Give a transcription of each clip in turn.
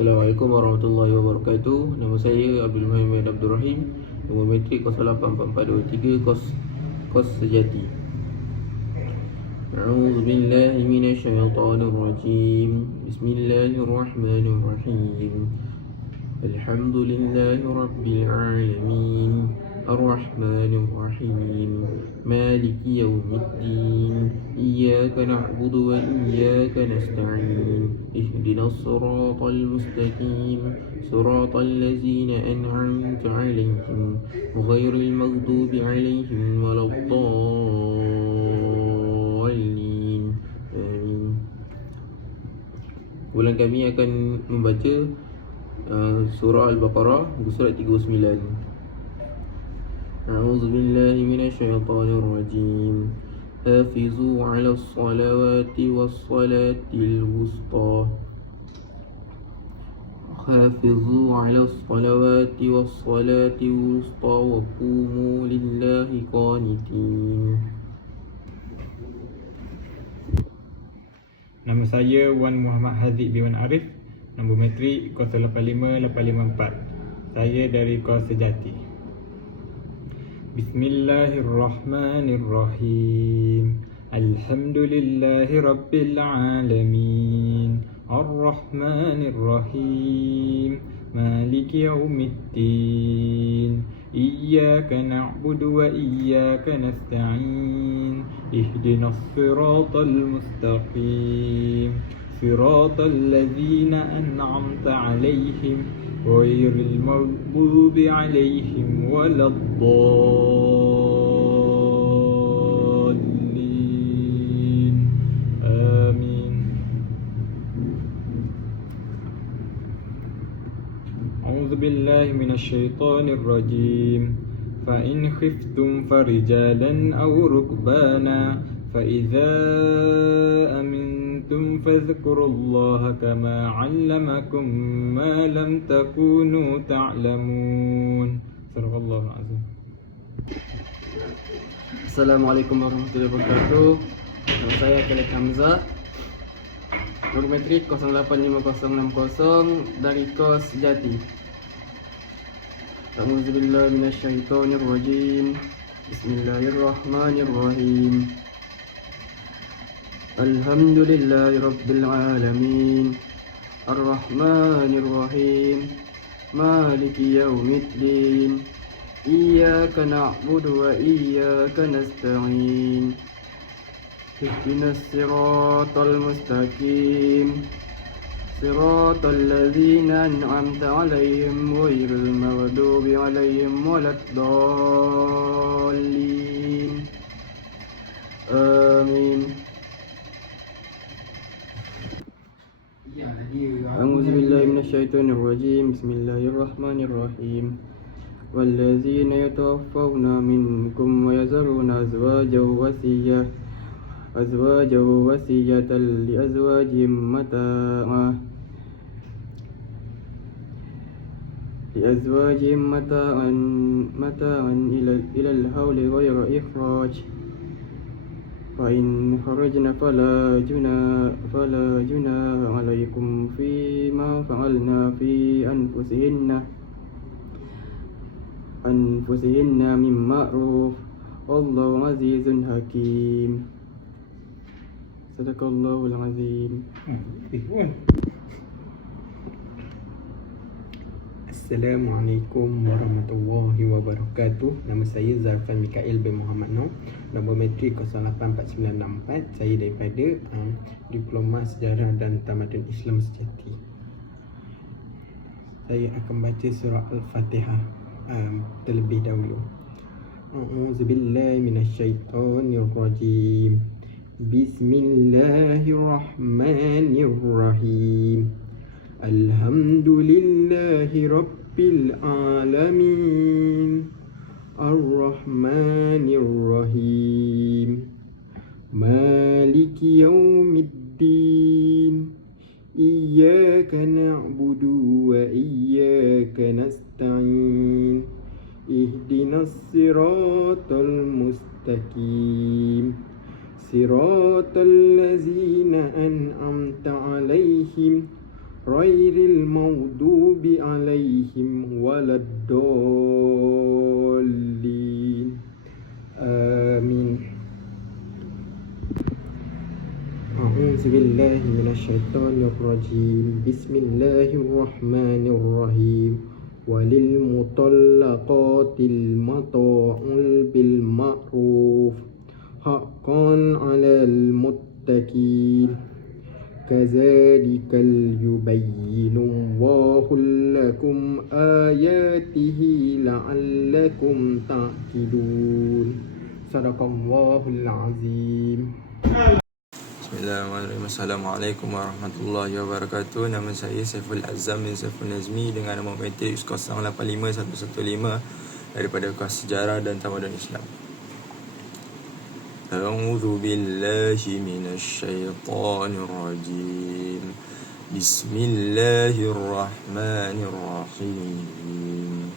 Assalamualaikum warahmatullahi wabarakatuh. Nama saya Abdul Muhammad Abdul Rahim. Nombor metrik 084423 kos sejati. A'udzu billahi minasyaitonir rajim. Bismillahirrahmanirrahim. Alhamdulillahi rabbil alamin. Ar-Rahmanir Rahim. Maliki yaumiddin. Iyyaka na'budu wa iyyaka nasta'in. Ihdinas siratal mustaqim. Siratal ladzina an'amta 'alaihim ghairil maghdubi 'alaihim waladdallin. Amin. Bulan kami akan membaca surah Al-Baqarah, muka surat 39. أعوذ بالله من الشيطان الرجيم حافظوا على الصلوات والصلاة الوسطى حافظوا على الصلوات والصلاة الوسطى وقوموا لله قانتين. Nama saya Wan Muhammad Haziq bin Wan Arif. Nombor metrik 085854. Saya dari Kos Sejati. Bismillahirrahmanirrahim. Alhamdulillahi Rabbil Alamin. Ar-Rahmanirrahim. Maliki yaumiddin. Iyyaka na'budu wa iyyaka nasta'in. Ihdinas siratal mustaqim. Siratal ladzina an'amta 'alaihim ghairil maghdubi 'alaihim waladdallin. Amin. A'udzu billahi minasyaitonir rajim. Fa in khiftum farijalan aw rukbana fa idza amintum fadhkurullaha kama 'allamakum ma lam takunu ta'lamun. Sadaqallahul azim. Assalamualaikum warahmatullahi wabarakatuh. Nama saya Khalid Hamzah. Nombor metrik 085060 dari Kos Sejati. A'udzu billahi minasyaitonir rajim. Bismillahirrahmanirrahim. Alhamdulillahi rabbil alamin. Ar-Rahmanir Rahim. Maliki yaumiddin. Iyyaka na'budu wa iyyaka nasta'in. Ihdinas siratal mustaqim. Siratal ladzina an'amta 'alaihim ghairil maghdubi alaihim waladdallin. Amin. A'udzu billahi minasyaitonir rajim. Bismillahirrahmanirrahim. Wallazina yatawaffawna minkum wa yazaruna azwajan wasiyatan li azwajihim mata'an ila al-hawli ghayra ikhraj. فإن خرجنا فلا جناح عليكم فيما فعلنا في أنفسهن من معروف والله عزيز حكيم. صدق الله العظيم. Assalamualaikum warahmatullahi wabarakatuh. Nama saya Zarfan Mikael bin Muhammad Noh. Nombor metrik 084964. Saya daripada Diploma Sejarah dan Tamadun Islam Sejati. Saya akan baca surah Al-Fatihah terlebih dahulu. A'udzubillahi minasyaitonirrajim. Bismillahirrahmanirrahim. Alhamdulillahi Rabbil Alamin. Ar-Rahmanir Rahim. Maliki yaumiddin. Iyyaka na'budu wa iyyaka nasta'in. Ihdinas siratal mustaqim. Siratal ladzina an'amta 'alaihim غير المغضوب عليهم ولا الضالين آمين. أعوذ بالله من الشيطان الرجيم. بسم الله الرحمن الرحيم. وللمطلقات المتاع بالمعروف حقا على المتقين كذلك يبين الله لكم آياته لعلكم تعقلون. صدق الله العظيم. Bismillahirrahmanirrahim. Assalamualaikum warahmatullahi wabarakatuh. Nama saya Saiful Azam bin Saiful Nazmi dengan nombor matrik 085115 daripada Kelas Sejarah dan Tamadun Islam. A'udzu billahi minasy syaithanir rajim. Bismillahirrahmanirrahim.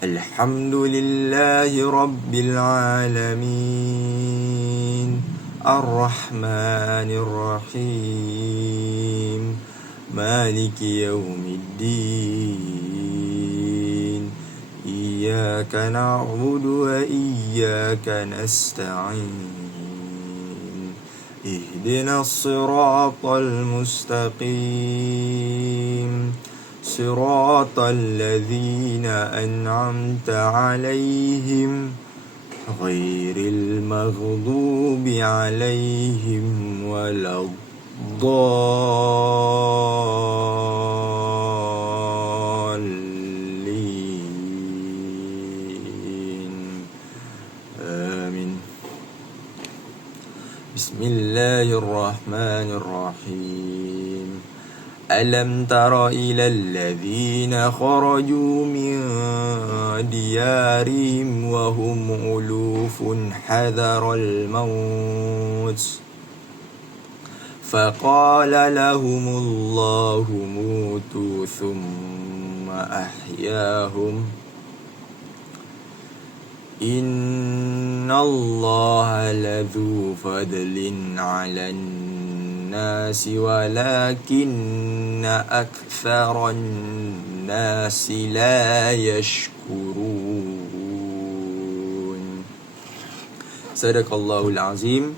Alhamdulillahi rabbil alamin. الرحمن الرحيم مالك يوم الدين إياك نعبد وإياك نستعين اهدنا الصراط المستقيم صراط الذين أنعمت عليهم غير المغضوب عليهم ولا الضالين آمين. بسم الله الرحمن الرحيم. ألم تر إلى الذين خرجوا من ديارهم وهم ألوف حذر الموت فقال لهم الله موتوا ثم أحياهم إن الله لذو فضل على الناس ولكن أكثر الناس لا يشكرون. Sadaqallahul Azim.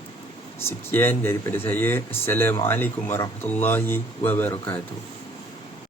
Sekian daripada saya. Assalamualaikum warahmatullahi wabarakatuh.